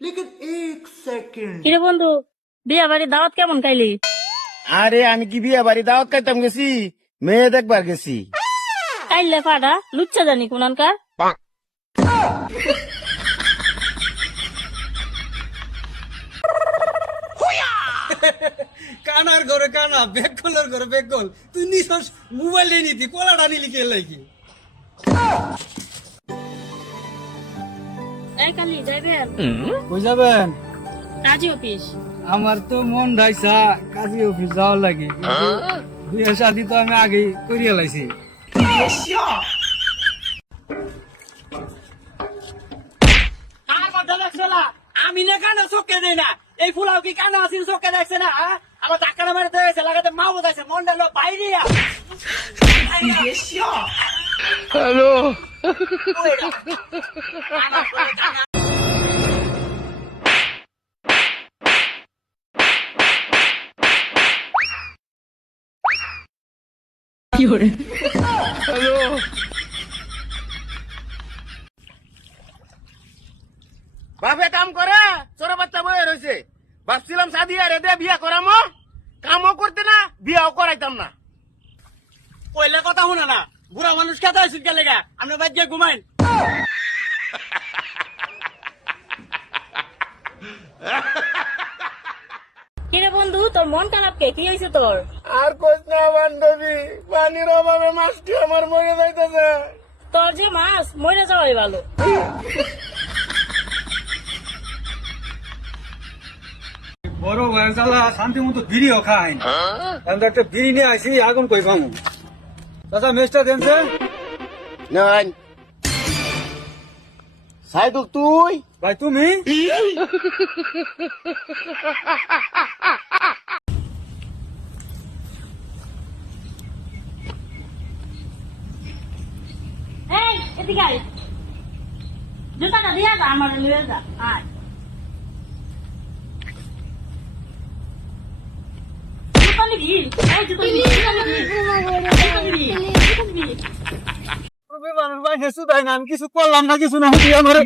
কিরে বন্ধু, বিয়া বাড়ি দাওয়াত কেমন খাইলি? আরে আমি কি বিয়ে বাড়ি দাওয়াত খাইতাম গেছি, মেয়ে দেখবার গেছি। খাইলে ফাটা লুচ্ছা জানি কোনকার। কানার ঘরে কানা, বেকলের ঘরে বেকল। তুই নিছস মোবাইল নিয়ে নিতি, কলাটা নিলি কে লাগি? এই কালি যাইবেন কই যাবেন? কাজী অফিস। আমার তো মন ঢাইছা কাজী অফিস যাওয়ার লাগে, কিন্তু বিয়ে শাদি তো আমি আগেই করিয়া লাইছি। আমি না কানা চোখে দেই না, এই ফুলাও কি কানা আছে চোখে দেখছে না? আমার টাকা মারে দিয়েছে, লাগাতে মা বোঝাইছে, মনটা লো বাইরে। বাপে কাম করে ছোট বাচ্চা বয়ে রয়েছে, ভাবছিলাম শাদি আর এদে বিয়া করামো, কামও করতে না বিয়াও করাইতাম না। কইলে কথা শুনে না, বুড়া মানুষ খেতে আসুন কে লেগা, আমরা বাদ গিয়ে ঘুমাইন। কিরে বন্ধু, তোর মন খারাপ কে? কি হয়েছে তোর? আর কইস না বান্ধবী, পানির অভাবে মাছটি আমার মরে যাইতেছে। তোর যে মাছ মরে যাওয়াই ভালো। বড় ভাই চালা শান্তি মতো বিড়িও খাই, আমি একটা বিড়ি নিয়ে আইছি, আগুন কই পামু। চাচা মেসটা দেনছে নেন সাইদুল, তুই ভাই তুমি? এই এদিকে আয়, জুতাটা দিয়া যা, আমার নিয়ে যা। আয় জুতা নিবি? এই জুতা নিবি? জুতা নিবি? জুতা নিবি? জুতা নিবি? মানুষ ভাই হেসু তাই না, আমি কিছু করলাম না, কিছু না হতি আমার।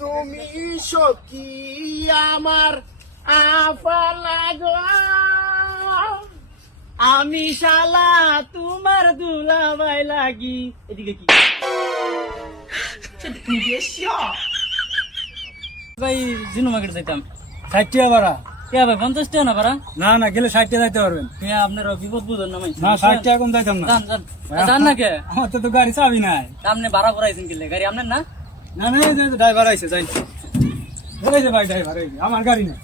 তুমি সখী আমার আফালা গো, আমি শালা তোমার দুলাভাই লাগি। এদিকে কি ভাই জিনু মার্কেট যাইতাম। 60 টাকা ভাড়া? কে ভাই 50 টাকা না ভাড়া? না না, গেলে 60 টাকা যাইতে পারবেন। আপনার বিপদ বুঝেন না? না 60 টাকা কম যাইতাম না। যান যান যান না কে? আমার তো গাড়ি চাবি নাই। আপনি ভাড়া করাইছেন কিলে? গাড়ি আপনার না? না না, ড্রাইভার আইছে, যাই বলেছে ভাই, ড্রাইভার আমার গাড়ি নাই।